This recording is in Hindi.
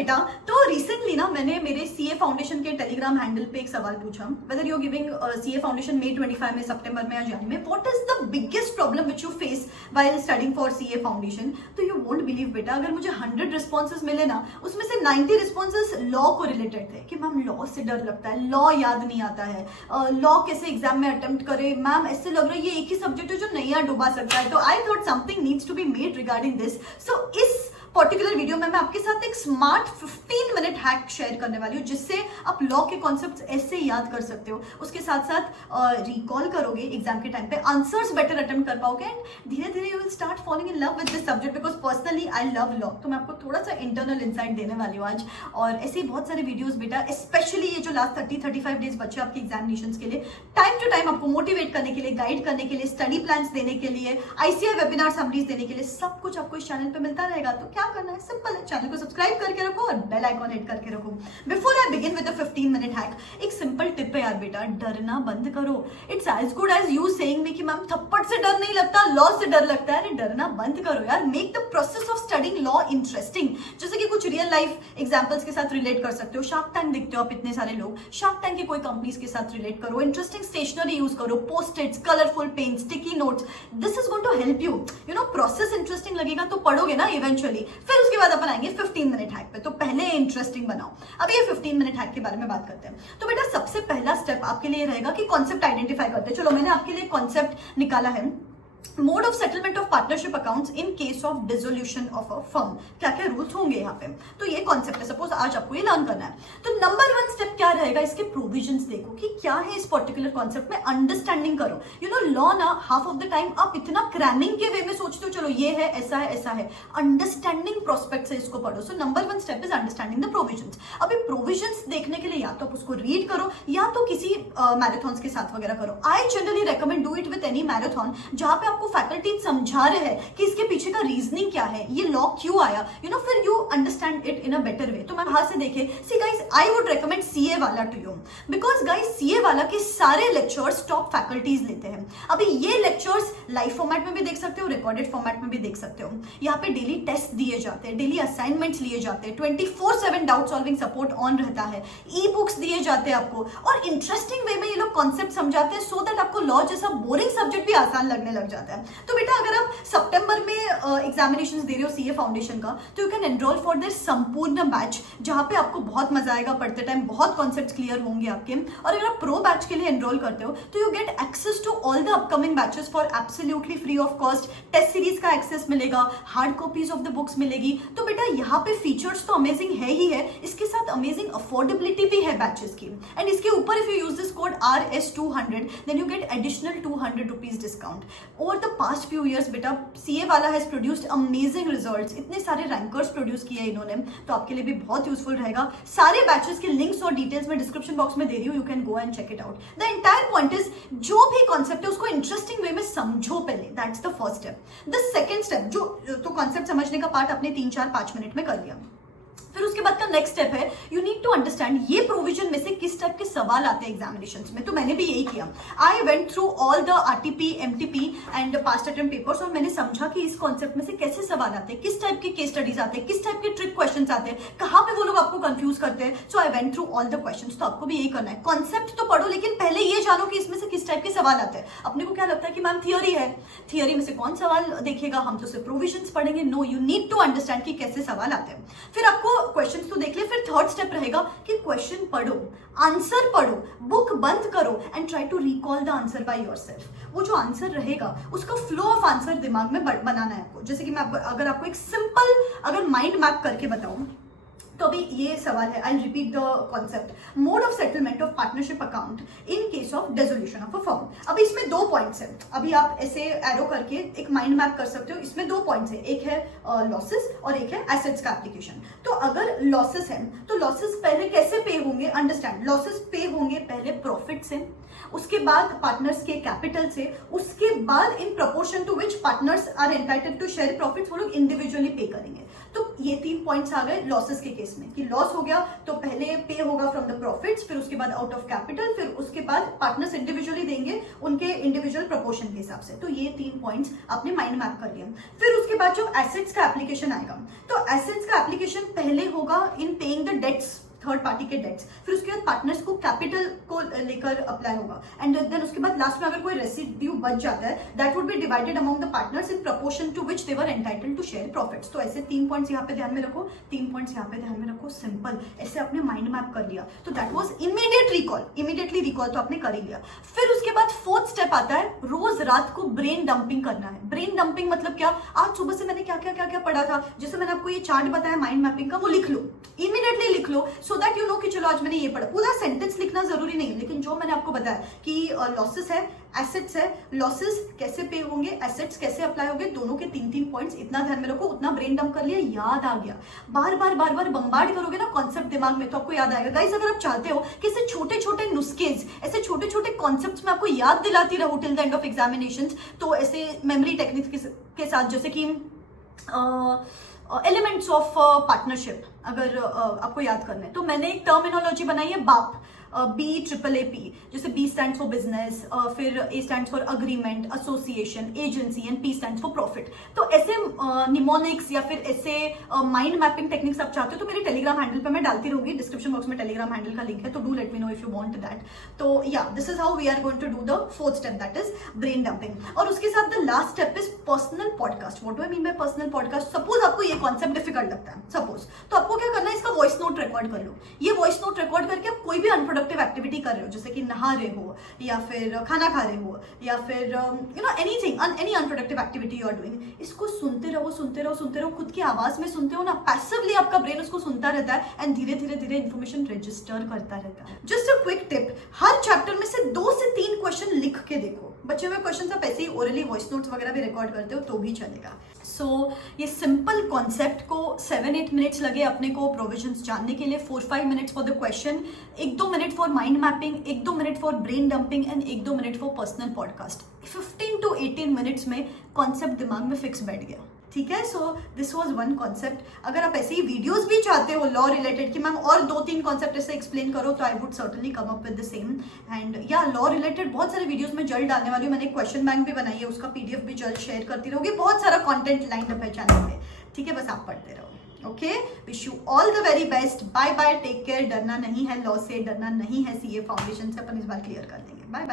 बेटा। तो रिसेंटली ना मैंने मेरे सीए फाउंडेशन के टेलीग्राम हैंडल पे एक सवाल पूछा, whether you are giving CA foundation May 25 में, सितंबर में या जनवरी में, what is the biggest problem which you face while studying for CA foundation. तो यू वोंट बिलीव बेटा, अगर मुझे 100 रिस्पॉन्सेज मिले ना, उसमें से 90 रिस्पॉन्सेज लॉ को रिलेटेड थे कि मैम लॉ से डर लगता है, लॉ याद नहीं आता है, लॉ कैसे एग्जाम में अटेम्प्ट करे, मैम ऐसे लग रहा है ये एक ही सब्जेक्ट है जो नैया डुबा सकता है। तो I thought something needs to be made regarding this. So इस पर्टिकुलर वीडियो में मैं आपके साथ एक स्मार्ट 15 मिनट हैक शेयर करने वाली हूँ, जिससे आप लॉ के कॉन्सेप्ट्स ऐसे याद कर सकते हो, उसके साथ साथ रिकॉल करोगे एग्जाम के टाइम पे, आंसर्स बेटर अटेम्प्ट कर पाओगे, एंड धीरे धीरे you will start following in love with this subject, because personally I love law. तो मैं आपको थोड़ा सा इंटरनल इंसाइट देने वाली हूँ आज। और ऐसे ही बहुत सारे वीडियोज बेटा, स्पेशली ये जो लास्ट 30-35 डेज बचे आपके एग्जामिनेशन के लिए, टाइम टू टाइम आपको मोटिवेट करने के लिए, गाइड करने के लिए, स्टडी प्लान देने के लिए, आईसीआई वेबिनार समरीज देने के लिए, सब कुछ आपको इस चैनल पे मिलता रहेगा। तो क्या करना है, सिंपल है, चैनल को सब्सक्राइब करके रखो और बेल आइकॉन हिट करके रखो। Before I begin with the 15 minute hack, एक सिंपल टिप है यार बेटा, डरना बंद करो। It's as good as you saying me कि मैम थप्पड़ से डर नहीं लगता, लॉ से डर लगता है। अरे डरना बंद करो यार, make the process of studying law interesting. जैसे कि कुछ रियल लाइफ एग्जांपल्स के साथ रिलेट कर सकते हो। शार्क टैंक देखते हो आप इतने सारे लोग, शार्क टैंक की कोई कंपनीज के साथ रिलेट करो, इंटरेस्टिंग स्टेशनरी यूज करो, post-its, colourful pen, sticky notes, this is going to help you. You know process interesting लगेगा तो पढ़ोगे ना इवेंचुअली। फिर उसके बाद अपन आएंगे 15 मिनट हैक पे। तो पहले इंटरेस्टिंग बनाओ। अब ये 15 मिनट हैक के बारे में बात करते हैं। तो बेटा सबसे पहला स्टेप आपके लिए रहेगा कि कॉन्सेप्ट आइडेंटिफाई करते हैं। चलो मैंने आपके लिए कॉन्सेप्ट निकाला है, mode of settlement of partnership accounts in case of dissolution of a firm. क्या क्या रूल्स होंगे यहाँ पे, तो ये कॉन्सेप्ट है। सपोज आज आपको ये लर्न करना है, तो नंबर 1 स्टेप क्या रहेगा, इसके प्रोविजंस देखो कि क्या है इस पर्टिकुलर कॉन्सेप्ट में, अंडरस्टैंडिंग करो। यू नो लॉ ना हाफ ऑफ द टाइम आप इतना क्रैमिंग के वे में सोचते हो, चलो ये है ऐसा है ऐसा है, अंडरस्टैंडिंग प्रोस्पेक्ट से इसको पढ़ो। So number 1 step is understanding the provisions. अभी प्रोविजंस देखने के लिए या तो आप उसको रीड करो या तो किसी मैराथन के साथ वगैरह करो। I generally recommend do it with any marathon जहां पे आपको फैकल्टी समझा रहे हैं कि इसके पीछे का रीजनिंग क्या है, ये लॉ क्यों आया, यू नो, फिर you understand it in a better way. तो मैं बाहर से देखे, see guys I would recommend CA Wallah to you, because guys CA Wallah के सारे लेक्चर्स टॉप फैकल्टीज लेते हैं। अभी ये लेक्चर्स लाइव फॉर्मेट में भी देख सकते हो, रिकॉर्डेड फॉर्मेट में भी देख सकते हो। यहाँ पे डेली टेस्ट दिए जाते हैं, डेली असाइनमेंट्स लिए जाते हैं, 24/7 डाउट सॉल्विंग सपोर्ट ऑन रहता है, ई बुक्स दिए जाते हैं आपको, और इंटरेस्टिंग वे में ये लोग कॉन्सेप्ट समझाते हैं, सो दैट आपको लॉ जैसा बोरिंग सब्जेक्ट भी आसान लगने लग जाता है। तो बेटा अगर आप सितंबर में एग्जामिनेशंस दे रहे हो सीए फाउंडेशन का, तो you can enrol for their संपूर्ण बैच, जहां पे आपको बहुत मजा आएगा पढ़ते टाइम, बहुत कॉन्सेप्ट्स क्लियर होंगे आपके। और अगर आप प्रो बैच के लिए एनरोल करते हो तो you get access to all the upcoming batches for absolutely free of cost. Test series का एक्सेस मिलेगा, hard copies of the books मिलेगी। तो बेटा यहाँ पे फीचर्स तो अमेजिंग है ही है, इसके साथ अमेजिंग अफोर्डेबिलिटी भी है बैचेस की। एंड इसके ऊपर if you use this code RS200 then you get additional 200 rupees discount. Over the past few years बेटा सीए वाला हैज प्रोड्यूस्ड अमेजिंग रिजल्ट्स, इतने सारे रैंकर्स प्रोड्यूस किए इन्होंने, तो आपके लिए भी बहुत यूजफुल रहेगा। सारे बैचेस के लिंक्स और डिटेल्स में डिस्क्रिप्शन बॉक्स में दे रही हूँ, you can go and check it out. The entire point is जो भी कॉन्सेप्ट है उसको इंटरेस्टिंग वे में समझो पहले, that's the first step. The second step, जो तो कॉन्सेप्ट समझने का पार्ट आपने 3-4-5 मिनट में कर लिया, फिर उसके बाद का नेक्स्ट स्टेप है यू नीड टू अंडरस्टैंड ये प्रोविजन में से किस टाइप के सवाल आते हैं एग्जामिनेशंस में। तो मैंने भी यही किया, आई went through all the RTP, MTP and past attempt papers, और मैंने समझा कि इस कॉन्सेप्ट में से कैसे सवाल आते हैं, किस टाइप के केस स्टडीज आते हैं, किस टाइप के ट्रिक क्वेश्चंस आते हैं, कहाँ पे वो लोग आपको कंफ्यूज करते हैं। So I went through all the questions. तो आपको भी यही करना है, कॉन्सेप्ट तो पढ़ो लेकिन पहले ये जानो कि इसमें से किस टाइप के सवाल आते हैं। अपने को क्या लगता है कि मैम थियोरी है, थियोरी में से कौन सवाल देखेगा, हम तो सिर्फ प्रोविजंस पढ़ेंगे। No, you need to understand कि कैसे सवाल आते हैं। फिर आपको क्वेश्चंस तो देख, फिर थर्ड स्टेप रहेगा कि क्वेश्चन पढ़ो, आंसर पढ़ो, बुक बंद करो and try to recall the answer by yourself. वो जो आंसर रहेगा उसका फ्लो ऑफ आंसर दिमाग में बनाना है आपको। जैसे कि मैं अगर आपको एक सिंपल अगर माइंड मैप करके बताऊं, तो अभी ये सवाल है, I repeat the concept, mode of settlement of partnership account in case of dissolution of a firm. अभी इसमें 2 पॉइंट्स हैं, अभी आप ऐसे एरो करके एक माइंड मैप कर सकते हो। इसमें 2 पॉइंट्स है, एक है लॉसेस और एक है एसेट्स का एप्लीकेशन। तो अगर लॉसेस है तो लॉसेस पहले कैसे पे होंगे, अंडरस्टैंड, लॉसेस पे होंगे पहले प्रॉफिट से, उसके बाद पार्टनर्स के कैपिटल से, उसके बाद in proportion to which partners are entitled to share profits वो लोग इंडिविजुअली पे करेंगे। तो तो ये 3 पॉइंट्स आ गए लॉसेस के केस में कि लॉस हो गया तो पहले पे होगा फ्रॉम द प्रॉफिट्स, फिर उसके बाद आउट ऑफ कैपिटल, फिर उसके बाद पार्टनर्स इंडिविजुअली देंगे उनके इंडिविजुअल प्रोपोर्शन के हिसाब से। तो ये 3 पॉइंट्स आपने माइंड मैप कर लिया। फिर उसके बाद जो एसेट्स का एप्लीकेशन आएगा, तो एसेट्स का एप्लीकेशन पहले होगा in paying the debts, third party के डेट्स, फिर उसके बाद पार्टनर्स को कैपिटल को लेकर अप्लाई होगा, एंड देन उसके बाद लास्ट में अगर कोई रेसिड्यू बच जाता है that would be divided among the partners in proportion to which they were entitled to share profits. तो ऐसे 3 पॉइंट्स यहाँ पे ध्यान में रखो, 3 पॉइंट्स यहाँ पे ध्यान में रखो, सिंपल, ऐसे आपने माइंड मैप कर लिया। तो that was immediate recall, immediately recall तो आपने कर ही लिया। फिर उसके बाद फोर्थ स्टेप आता है, रोज रात को ब्रेन डंपिंग करना है। ब्रेन डंपिंग मतलब क्या, आज सुबह से मैंने क्या क्या पढ़ा था, जैसे मैंने आपको ये चार्ट बताया माइंड मैपिंग का, वो लिख लो, इमीडिएटली लिख लो, सो दैट यू नो कि चलो आज मैंने ये पढ़ा। पूरा सेंटेंस लिखना जरूरी नहीं है, लेकिन जो मैंने आपको बताया कि लॉसेस है, एसेट्स है, लॉसेस कैसे पे होंगे, एसेट्स कैसे अप्लाई होंगे, दोनों के 3 पॉइंट्स इतना ध्यान में रखो, उतना ब्रेन डंप कर लिया, याद आ गया। बार बार बम्बार्ड करोगे ना कॉन्सेप्ट दिमाग में तो आपको याद आएगा। गाइस अगर आप चाहते हो कि ऐसे छोटे छोटे नुस्खेज, ऐसे छोटे छोटे कॉन्सेप्ट्स में आपको याद दिलाती रहूं till the end of examinations, तो ऐसे मेमोरी टेक्निक्स के साथ, जैसे कि एलिमेंट्स ऑफ पार्टनरशिप अगर आपको याद करना है, तो मैंने एक टर्मिनोलॉजी बनाई है बाप, BAAP, जैसे B स्टैंड फॉर बिजनेस, फिर A stand for agreement, association, agency, and P stand for profit. तो ऐसे निमोनिक्स या फिर ऐसे माइंड मैपिंग टेक्निक्स आप चाहते हो तो मेरे टेलीग्राम हैंडल पे मैं डालती रहूंगी, डिस्क्रिप्शन बॉक्स में टेलीग्राम हैंडल का लिंक है, तो do let me know if you want that. तो या this is how we are going to do the fourth step, that is brain dumping. और उसके साथ the last step is personal podcast. What do I mean by personal podcast? Suppose आपको ये कॉन्सेप्ट डिफिकल्ट लगता है, सपोज, तो आपको क्या करना है, इसका वॉइस नोट रिकॉर्ड कर लो। ये वॉइस नोट रिकॉर्ड करके आप कोई भी अनप्रोडक्टिव एक्टिविटी कर रहे हो, जैसे कि नहा रहे हो या फिर खाना खा रहे हो या फिर you know anything, any unproductive activity you are doing, इसको सुनते रहो, सुनते रहो, सुनते रहो, खुद की आवाज में सुनते हो ना, पैसिवली आपका ब्रेन उसको सुनता रहता है एंड धीरे धीरे इंफॉर्मेशन रजिस्टर करता रहता है। Just a quick tip, her chapter में से 2 से 3 क्वेश्चन लिख के देखो। बचे हुए क्वेश्चन आप ऐसे ही ओरली वॉइस नोट्स वगैरह भी रिकॉर्ड करते हो तो भी चलेगा। सो ये सिंपल कॉन्सेप्ट को 7-8 मिनट्स लगे अपने को प्रोविजंस जानने के लिए, 4-5 minutes for the question, 1-2 minute for mind mapping, 1-2 minute for brain dumping and 1-2 minute for personal podcast. 15 to 18 minutes में कॉन्सेप्ट दिमाग में फिक्स बैठ गया, ठीक है। So this was one concept. अगर आप ऐसे ही वीडियोस भी चाहते हो लॉ रिलेटेड कि मैम और 2-3 कॉन्सेप्ट ऐसे एक्सप्लेन करो, तो I would certainly come up with the same. And या लॉ रिलेटेड बहुत सारे वीडियोस में जल्द डालने वाली हूँ, मैंने एक क्वेश्चन बैंक भी बनाई है, उसका PDF भी जल्द शेयर करती रहूंगी। बहुत सारा कॉन्टेंट लाइन अप है चैनल पे, ठीक है, बस आप पढ़ते रहो। Okay, wish you all the very best, bye bye, take care. डरना नहीं है लॉ से, डरना नहीं है CA फाउंडेशन से, अपन इस बार क्लियर कर देंगे। Bye bye.